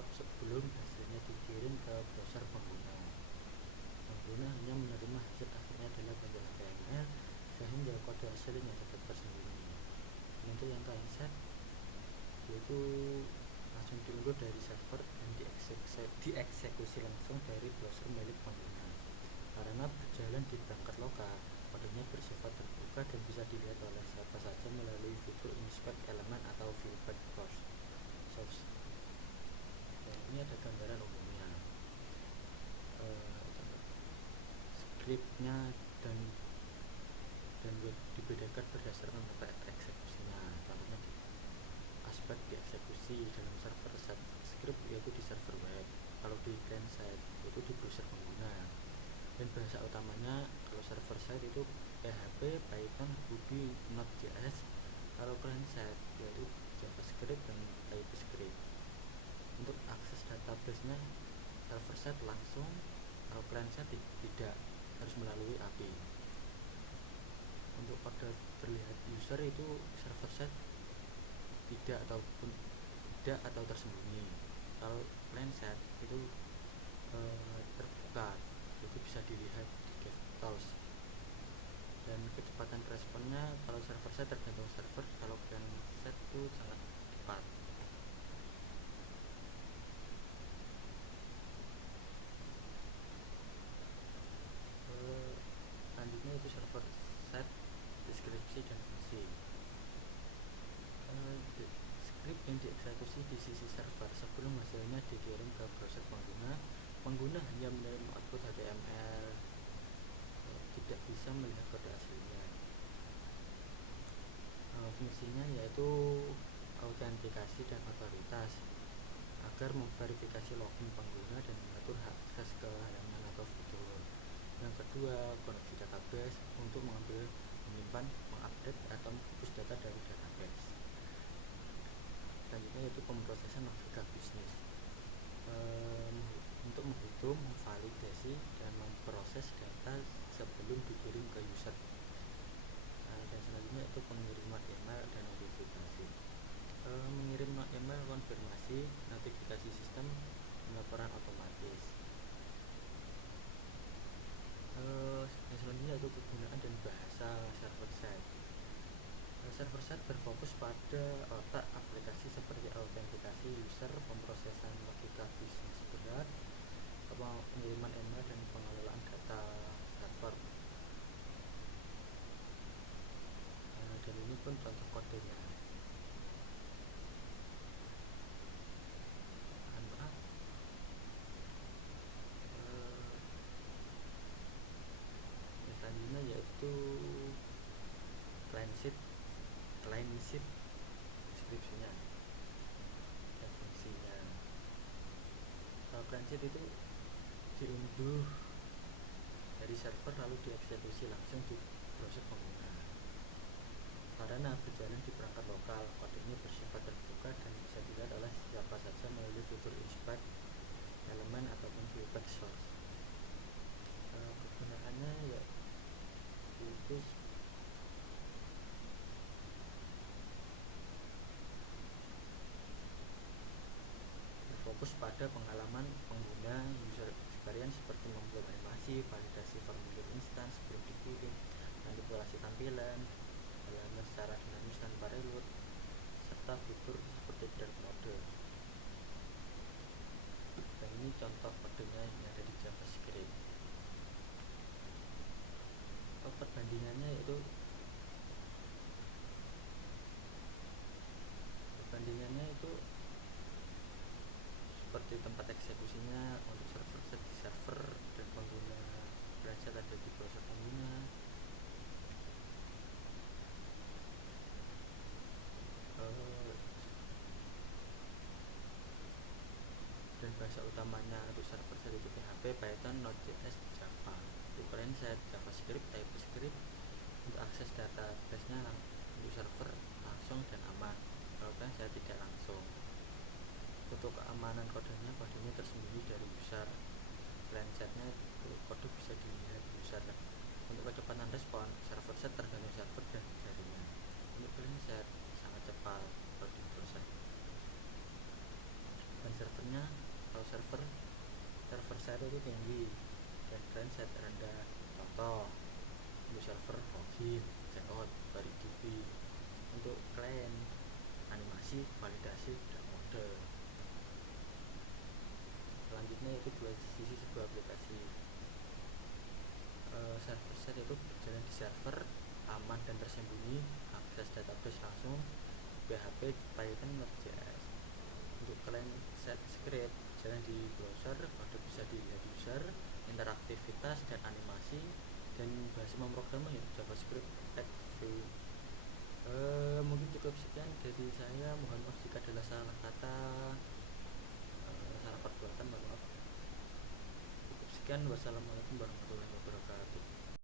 laptop sebelum hasilnya dikirim ke browser pengguna. Pengguna hanya menerima hasil akhirnya adalah bentuk HTML, sehingga kode aslinya tetap tersembunyi. Untuk yang client-side yaitu langsung diunduh dari server dan dieksekusi langsung dari browser milik pengguna. Karena berjalan di perangkat lokal, kodenya bersifat terbuka dan bisa dilihat oleh siapa saja melalui fitur inspect elemen atau view back source. Dan ini ada gambaran umumnya, scriptnya dan dibedakan berdasarkan methode eksekusinya. Contohnya di aspek dieksekusi dalam server script yaitu di server web, kalau di client side itu di browser pengguna. Dan bahasa utamanya kalau server side itu PHP, Python, Ruby, Node.js. Kalau client side yaitu JavaScript dan TypeScript. Untuk akses database-nya server side langsung, kalau client side tidak, harus melalui API. Untuk kode terlihat user itu server side tidak atau tersembunyi. Kalau client side itu terbuka, itu bisa dilihat di GetTools. Dan kecepatan responnya kalau server side tergantung server, kalau client side itu sangat cepat. Selanjutnya itu server side deskripsi dan fungsi. Script yang dieksekusi di sisi server sebelum hasilnya dikirim ke browser pengguna. Pengguna hanya menerima output HTML, tidak bisa melihat kode aslinya. Fungsinya yaitu autentikasi dan otoritas agar memverifikasi login pengguna dan mengatur akses ke halaman atau fitur. Yang kedua, koneksi database untuk mengambil, menyimpan, mengupdate atau menghapus data dari database. Selanjutnya yaitu pemrosesan logika bisnis, untuk menghitung, memvalidasi, dan memproses data sebelum dikirim ke user. Dan selanjutnya itu pengiriman email dan notifikasi, mengirim email konfirmasi, notifikasi sistem, laporan otomatis. Yang selanjutnya itu kegunaan dan bahasa server side. Server side berfokus pada otak aplikasi seperti autentikasi user, pemrosesan logika bisnis berat, pengiriman email, dan pengelolaan data server. Dan ini pun contoh kodenya. Selanjutnya yaitu client sheet deskripsinya dan fungsinya. Kalau client sheet itu diunduh dari server lalu dieksekusi langsung di browser pengguna. Karena berjalan di perangkat lokal, kodenya bersifat terbuka dan bisa dilihat oleh siapa saja melalui fitur inspect elemen ataupun view back source. Kegunaannya yaitu berfokus pada pengalaman pengguna, user experience seperti membuat animasi, validasi formulir instan sebelum dikirim, manipulasi tampilan, halaman secara dinamis tanpa reload, serta fitur seperti dark mode. Dan ini contoh kodenya yang ada di JavaScript. Perbandingannya itu seperti tempat eksekusinya untuk server set di server dan pengguna berasal ada di browser pengguna. Dan bahasa utamanya untuk server set itu PHP, Python, Node.js, Java. Untuk client side JavaScript, TypeScript. Untuk akses database-nya untuk server langsung dan aman. Kalau client side tidak langsung. Untuk keamanan kodenya tersembunyi dari user. Client side-nya kode bisa dilihat user. Untuk kecepatan respon, server set tergantung server dan jaringan. Untuk client side sangat cepat kalau di browser. Dan servernya tinggi dan client side rendah. Contoh untuk server login, checkout, DB. Untuk client animasi, validasi, dan mode. Selanjutnya itu dua sisi sebuah aplikasi. Server side itu berjalan di server, aman dan tersembunyi, akses database langsung, PHP, Python, Node.js. Untuk client side script berjalan di browser, kode bisa dilihat user, interaktivitas dan animasi, dan bahasa pemrograman ya JavaScript, Vue. Mungkin cukup sekian dari saya. Mohon maaf jika adalah salah kata, salah perbuatan, mohon maaf. Cukup sekian. Wassalamualaikum warahmatullahi wabarakatuh.